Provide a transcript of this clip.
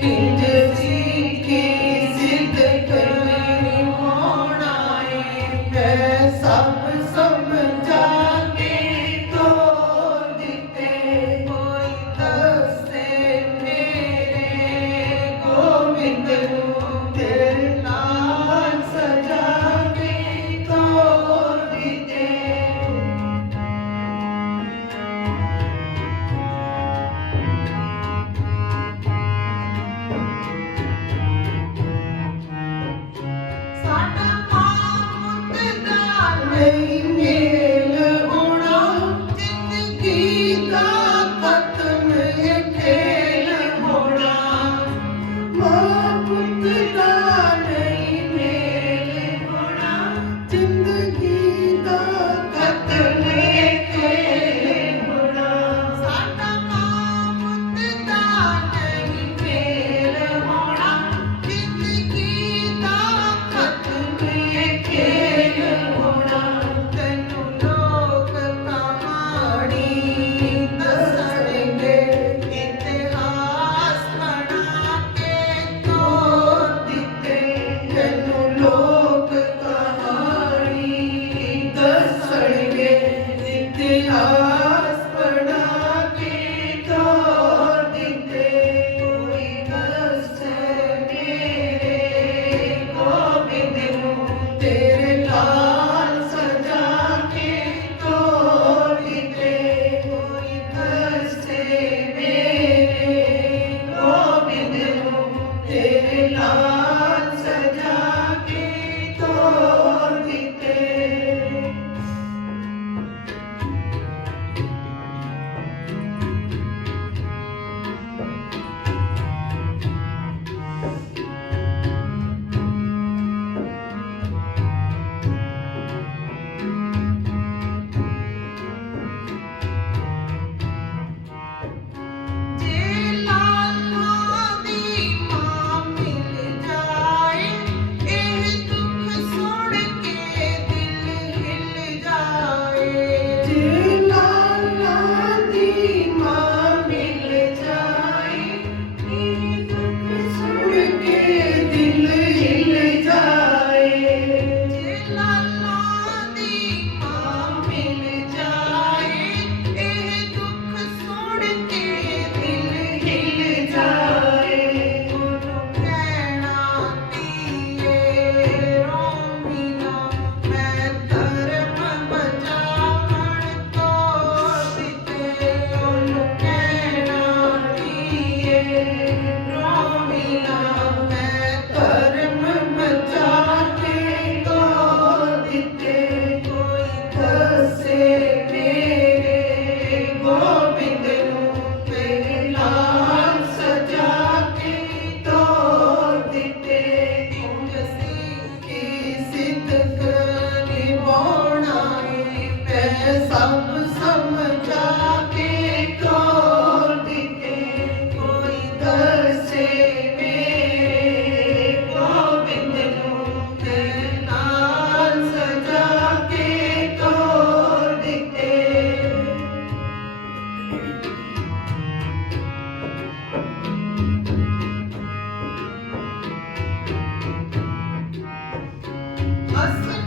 Thank you. English. послушай.